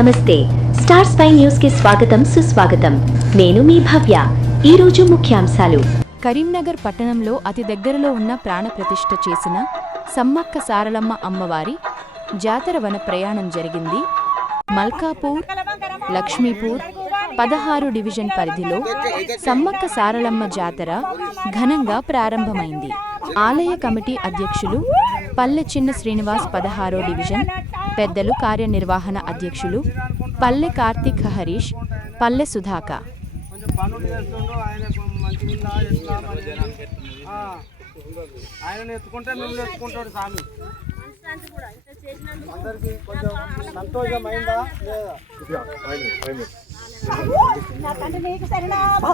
నమస్తే star spy news కి స్వాగతం సుస్వాగతం. నేను మీ భవ్య. ఈ రోజు ముఖ్యాంశాలు. కరీంనగర్ పట్టణంలో అతి దగ్గరలో ఉన్న ప్రాణప్రతిష్ఠ చేసిన సమ్మక్క సారలమ్మ అమ్మవారి జాతర వన ప్రయాణం జరిగింది. మల్కాపూర్, లక్ష్మీపూర్ 16 డివిజన్ పరిధిలో సమ్మక్క సారలమ్మ జాతర ఘనంగా ప్రారంభమైంది. ఆలయ కమిటీ అధ్యక్షులు పల్లె చిన్న శ్రీనివాస్ 16 డివిజన్, పెద్దలు కార్యనిర్వహణ అధ్యక్షులు పల్లె కార్తిక్ హరీష్, పల్లె సుధాక. నా తండ్రి నీకు శరణాభ,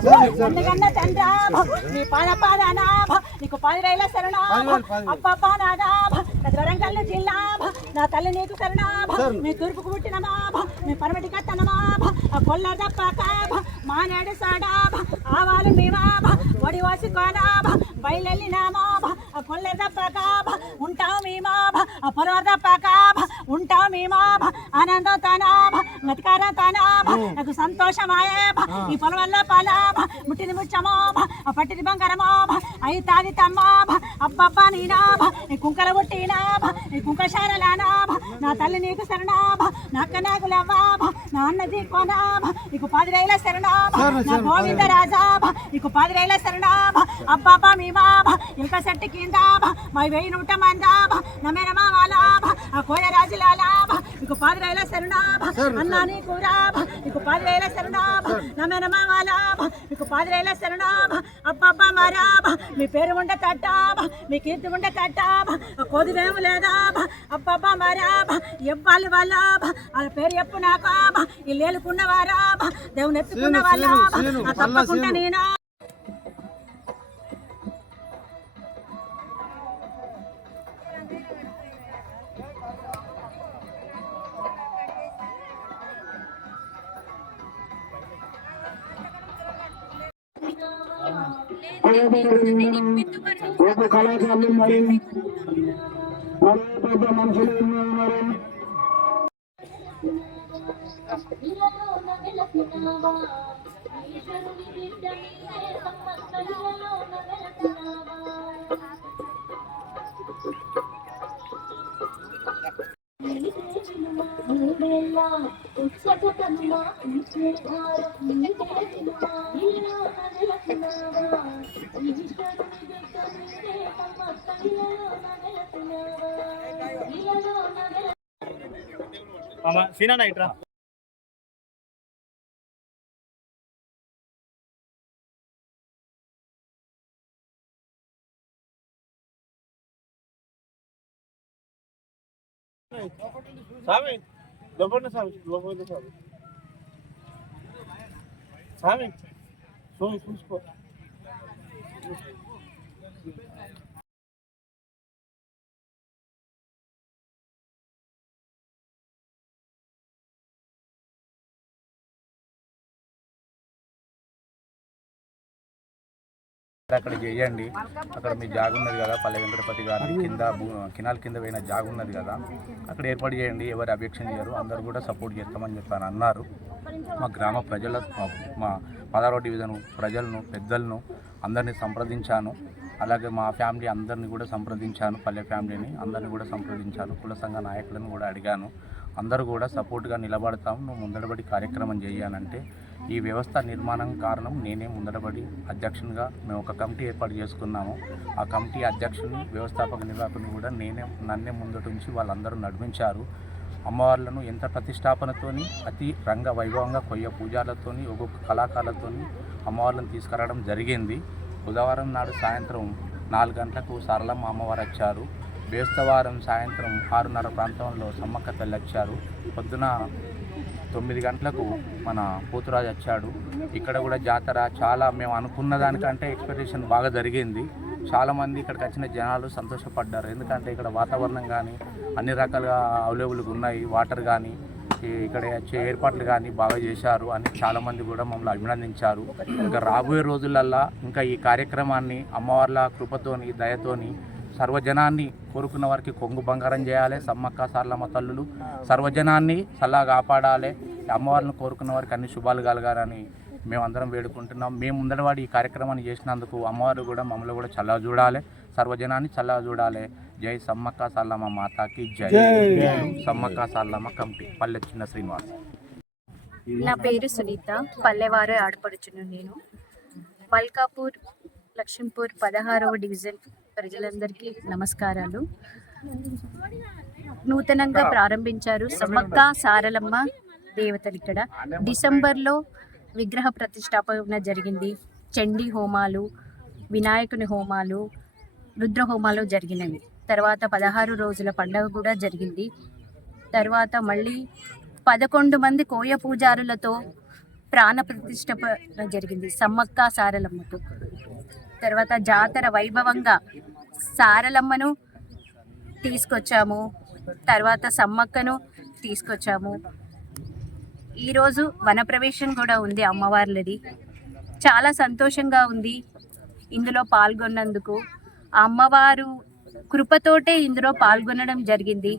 ఎందుకన్నా చంద్రాభ, నీ పాద పాదానాభ, నీకు 10 రైల శరణాభ, అబ్బబ్బా నాదాభ, వరంగల్ జిల్లాభ, నా తల్లి నీకు శరణాభ, మీ తూర్పుకు పుట్టిన మాభ, మీ పరమటి కత్తనమాభ, ఆ కొల్ల దప్పకాభ, మానేడు సాడాభ, ఆవాలు మేమాభ, ఒడి వాసుకోనాభ, బయలెల్లినామాభ, ఆ కొల్ల దప్పకాభ, ఉంటావు మేమాభ, ఆ పొరవ దప్పకాభ, ఉంటావు మేమాభ, ఆనందం తనాభ, గతికారం తనాభ, నాకు సంతోషమాయేభ, ఈ పొలవల్ల పాలాభ, ముట్టిని ముచ్చమాభ, ఆ పట్టిని బంగారమాభ, అయితాది తమ్మాభ, అబ్బబ్బా నీనాభ, నీ కుంకల పుట్టినాభ, నీ కుంకశారలానాభ, నా తల్లి నీకు శరణాభ, నక్క నాగులవ్వాభ, నా అన్నది కొనాభ, నీకు 10 రైల శరణాభ, నా గోవింద రాజాభ, నీకు 10 రైల శరణాభ, అబ్బబ్బా మీమాభ, ఇల్క సెట్టు కిందాభ, మా 1000 మందాభ, నమేన మామాలాభ, ఆ కోయ రాజులాభ, నీకు 10 రైల శరణాభ, అన్నా నీకు రాభ, నీకు 10 రైల శరణాభ, నమేన మామాలాభ, నీకు 10 రైల శరణాభ, అబ్బబ్బా మరాభ, మీ పేరు ఉండ తట్టాభ, మీ కీర్తి ఉండ తట్టాభ, కోదివేము లేదాభ, అబ్బబ్బా మరాభ, ఎవ్వాలి వాళ్ళాభ, వాళ్ళ పేరు ఎప్పు నాకాభ, ఈ లేలుకున్న వారాభ, దేవుని ఎత్తుకున్న వాళ్ళాభ, తప్పకుండా నేనా. ఒక కళాకారులు మరి పెద్ద మనుషులు ఉన్నారు. సీనా ఇట్రా స్వామి లోపల స్వామి స్వామి స్వామి చూసుకో. అక్కడ చేయండి, అక్కడ మీ జాగ ఉన్నది కదా, పల్లె వెంకటపతి గారి కింద కినాల కింద పోయిన జాగ ఉన్నది కదా, అక్కడ ఏర్పాటు చేయండి. ఎవరు అబ్జెక్షన్ చేయరు, అందరూ కూడా సపోర్ట్ చేస్తామని చెప్పాను అన్నారు. మా గ్రామ ప్రజల, మా 16వ డివిజన్ ప్రజలను, పెద్దలను అందరినీ సంప్రదించాను. అలాగే మా ఫ్యామిలీ అందరినీ కూడా సంప్రదించాను, పల్లె ఫ్యామిలీని అందరినీ కూడా సంప్రదించాను. కుల సంఘ నాయకులను కూడా అడిగాను. అందరూ కూడా సపోర్ట్గా నిలబడతాం, నువ్వు ముందడబడి కార్యక్రమం చేయాలంటే ఈ వ్యవస్థ నిర్మాణం కారణం నేనే ముందడబడి అధ్యక్షునిగా మేము ఒక కమిటీ ఏర్పాటు చేసుకున్నాము. ఆ కమిటీ అధ్యక్షుని, వ్యవస్థాపక నిర్వాహకుని కూడా నన్నే ముందటుంచి వాళ్ళందరూ నడిపించారు. అమ్మవార్లను ఎంత ప్రతిష్టాపనతోని, అతి రంగ వైభవంగా కొయ్య పూజాలతోని, ఒక్కొక్క కళాకారులతోని అమ్మవార్లను తీసుకురావడం జరిగింది. బుధవారం నాడు సాయంత్రం 4 గంటలకు సారలమ్మ అమ్మవారు వచ్చారు. బేస్తవారం సాయంత్రం 6:30 ప్రాంతంలో సమ్మక్క తల్లి వచ్చారు. పొద్దున 9 గంటలకు మన పోతురాజు వచ్చాడు. ఇక్కడ కూడా జాతర చాలా మేము అనుకున్న దానికంటే ఎక్స్పెక్టేషన్ బాగా జరిగింది. చాలామంది ఇక్కడికి వచ్చిన జనాలు సంతోషపడ్డారు. ఎందుకంటే ఇక్కడ వాతావరణం కానీ అన్ని రకాలుగా అవైలబుల్గా ఉన్నాయి, వాటర్ కానీ ఇక్కడ వచ్చే ఏర్పాట్లు కానీ బాగా చేశారు అని చాలామంది కూడా మమ్మల్ని అభినందించారు. ఇంకా రాబోయే రోజులల్లో ఇంకా ఈ కార్యక్రమాన్ని అమ్మవార్ల కృపతోని, దయతోని సర్వజనాన్ని కోరుకున్న వారికి కొంగు బంగారం చేయాలి. సమ్మక్క సారలమ్మ తల్లులు సర్వజనాన్ని సల్లా కాపాడాలి. అమ్మవారిని కోరుకున్న వారికి అన్ని శుభాలు కలగాలని మేమందరం వేడుకుంటున్నాం. మేము ముందరవాడి ఈ కార్యక్రమాన్ని చేసినందుకు అమ్మవారు కూడా మమ్మల్ని కూడా చల్లగా చూడాలి, సర్వజనాన్ని చల్లగా చూడాలి. జై సమ్మక్క సారలమ్మ మాతాకి జై. సమ్మక్క సారలమ్మ కమిటీ పల్లె చిన్న శ్రీనివాస్. నా పేరు సునీత, పల్లెవారు ఆడపడుచును. నేను మల్కాపూర్ లక్ష్మీపూర్ 16వ డివిజన్ ప్రజలందరికీ నమస్కారాలు. నూతనంగా ప్రారంభించారు సమ్మక్క సారలమ్మ దేవతలు. ఇక్కడ డిసెంబర్లో విగ్రహ ప్రతిష్టాపన జరిగింది. చండీ హోమాలు, వినాయకుని హోమాలు, రుద్ర హోమాలు జరిగినవి. తర్వాత 16 రోజుల పండుగ కూడా జరిగింది. తర్వాత మళ్ళీ 11 మంది కోయ పూజారులతో ప్రాణ ప్రతిష్టాపన జరిగింది సమ్మక్క సారలమ్మకు. తర్వాత జాతర వైభవంగా సారలమ్మను తీసుకొచ్చాము, తర్వాత సమ్మక్కను తీసుకొచ్చాము. ఈరోజు వనప్రవేశం కూడా ఉంది అమ్మవార్లది. చాలా సంతోషంగా ఉంది ఇందులో పాల్గొన్నందుకు. ఆ అమ్మవారు కృపతోటే ఇందులో పాల్గొనడం జరిగింది.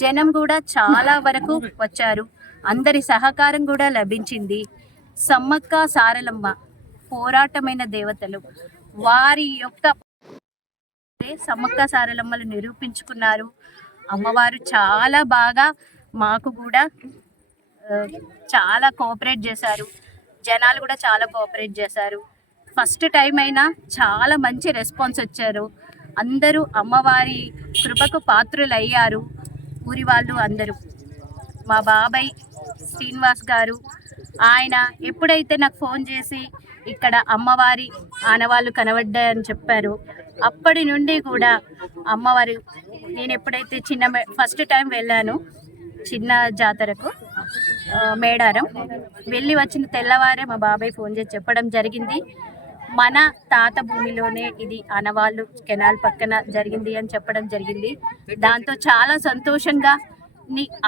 జనం కూడా చాలా వరకు వచ్చారు, అందరి సహకారం కూడా లభించింది. సమ్మక్క సారలమ్మ పోరాటమైన దేవతలు, వారి యొక్క సమ్మక్క సారలమ్మలు నిరూపించుకున్నారు. అమ్మవారు చాలా బాగా మాకు కూడా చాలా కోఆపరేట్ చేశారు. జనాలు కూడా చాలా కోఆపరేట్ చేశారు. ఫస్ట్ టైం అయినా చాలా మంచి రెస్పాన్స్ వచ్చారు. అందరూ అమ్మవారి కృపకు పాత్రులు అయ్యారు. ఊరి వాళ్ళు అందరూ. మా బాబాయ్ శ్రీనివాస్ గారు, ఆయన ఎప్పుడైతే నాకు ఫోన్ చేసి ఇక్కడ అమ్మవారి ఆనవాళ్ళు కనబడ్డాయని చెప్పారు, అప్పటి నుండి కూడా అమ్మవారు, నేను ఎప్పుడైతే ఫస్ట్ టైం వెళ్ళాను చిన్న జాతరకు మేడారం, వెళ్ళి వచ్చిన తెల్లవారే మా బాబాయ్ ఫోన్ చేసి చెప్పడం జరిగింది, మన తాత భూమిలోనే ఇది ఆనవాళ్ళు కెనాల్ పక్కన జరిగింది అని చెప్పడం జరిగింది. దాంతో చాలా సంతోషంగా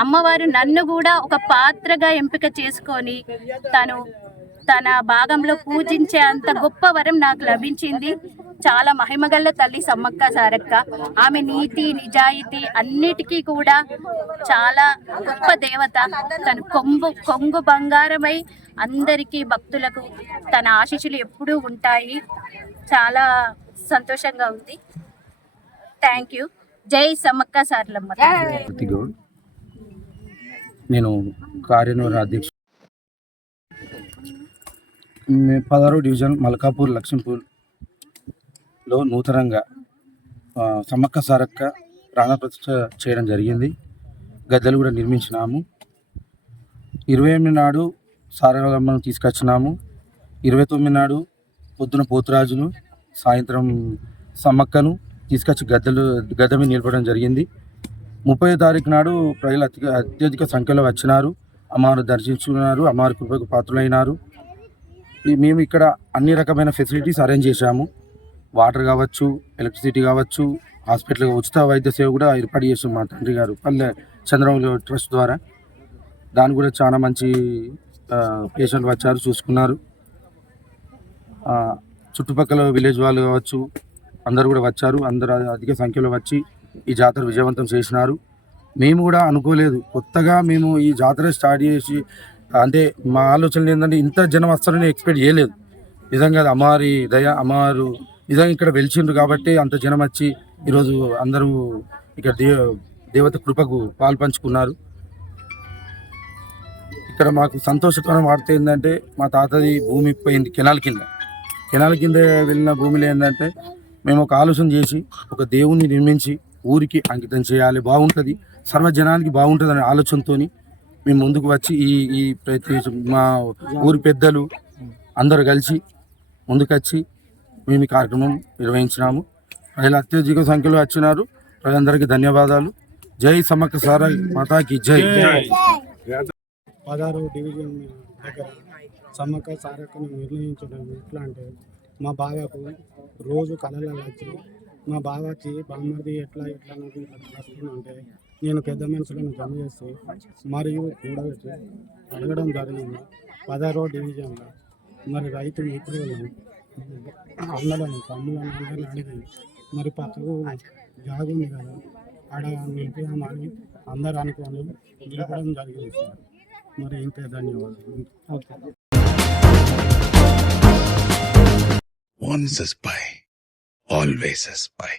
అమ్మవారు నన్ను కూడా ఒక పాత్రగా ఎంపిక చేసుకొని తన భాగంలో పూజించే అంత గొప్ప వరం నాకు లభించింది. చాలా మహిమగల్ల తల్లి సమ్మక్క సారక్క. ఆమె నీతి నిజాయితీ అన్నిటికీ కూడా చాలా గొప్ప దేవత. తను కొంగు బంగారమై అందరికీ భక్తులకు తన ఆశీస్సులు ఎప్పుడూ ఉంటాయి. చాలా సంతోషంగా ఉంది. Thank you. జై సమ్మక్క సారలమ్మ. నేను కార్యనిర్వహణ అధ్యక్షుడు. 16వ డివిజన్ మల్కాపూర్ లక్ష్మీపూర్లో నూతనంగా సమ్మక్క సారక్క ప్రాణప్రతిష్ఠ చేయడం జరిగింది. గద్దెలు కూడా నిర్మించినాము. 28 నాడు సారలమ్మను తీసుకొచ్చినాము. 29 నాడు పొద్దున పోతురాజును, సాయంత్రం సమ్మక్కను తీసుకొచ్చి గద్దె మీద నిలపడం జరిగింది. 30వ తారీఖు నాడు ప్రజలు అత్యధిక సంఖ్యలో వచ్చినారు, అమ్మవారు దర్శించుకున్నారు, అమ్మవారి కృపకు పాత్రులైనారు. మేము ఇక్కడ అన్ని రకమైన ఫెసిలిటీస్ అరేంజ్ చేశాము. వాటర్ కావచ్చు, ఎలక్ట్రిసిటీ కావచ్చు, హాస్పిటల్ ఉచిత వైద్య సేవ కూడా ఏర్పాటు చేసాం మా తండ్రి గారు పల్లె చంద్రబాబు ట్రస్ట్ ద్వారా. దాన్ని కూడా చాలా మంచి పేషెంట్లు వచ్చారు, చూసుకున్నారు. చుట్టుపక్కల విలేజ్ వాళ్ళు కావచ్చు, అందరు కూడా వచ్చారు. అందరూ అధిక సంఖ్యలో వచ్చి ఈ జాతర విజయవంతం చేసినారు. మేము కూడా అనుకోలేదు, కొత్తగా మేము ఈ జాతర స్టార్ట్ చేసి, అంటే మా ఆలోచనలు ఏంటంటే ఇంత జనం వస్తారని ఎక్స్పెక్ట్ చేయలేదు. నిజంగా అమ్మవారి దయ, అమ్మవారు నిజంగా ఇక్కడ వెలిచిండ్రు కాబట్టి అంత జనం వచ్చి ఈరోజు అందరూ ఇక్కడ దేవత కృపకు పాల్పంచుకున్నారు. ఇక్కడ మాకు సంతోషకరమైన వార్త ఏంటంటే, మా తాతది భూమి పోయింది కెనాల్ కింద వెళ్ళిన భూమిలో ఏంటంటే, మేము ఒక ఆలోచన చేసి ఒక దేవుణ్ణి నిర్మించి ఊరికి అంకితం చేయాలి, బాగుంటుంది, సర్వజనానికి బాగుంటుంది అనే ఆలోచనతో మేము ముందుకు వచ్చి ఈ మా ఊరి పెద్దలు అందరూ కలిసి ముందుకొచ్చి మేము ఈ కార్యక్రమం నిర్వహించినాము. ప్రజలు అత్యధిక సంఖ్యలో వచ్చినారు. ప్రజలందరికీ ధన్యవాదాలు. జై సమ్మక్క సార మాతాకి జై. 16వ డివిజన్ దగ్గర సమ్మక్క సారక్కను నిర్ణయించడం ఎట్లా అంటే, మా బావకు రోజు కళలలో వచ్చి మా బావకి బామ్మది ఎట్లా వస్తుందంటే, నేను పెద్ద మనుషులను జమ చేసి మరియు కూడబెట్టి అడగడం జరిగింది. 16వ డివిజన్లో మరి రైతు మిత్రులను అన్నలను తమ్ములను అందరిని అడిగి మరి పక్కకు జాగు ఉంది కదా ఆడ నిలిపిదామని అందరు అనుకొని నిలపడం జరిగింది సార్. మరి ఇంతే, ధన్యవాదాలు. Okay. Once a spy, always a spy.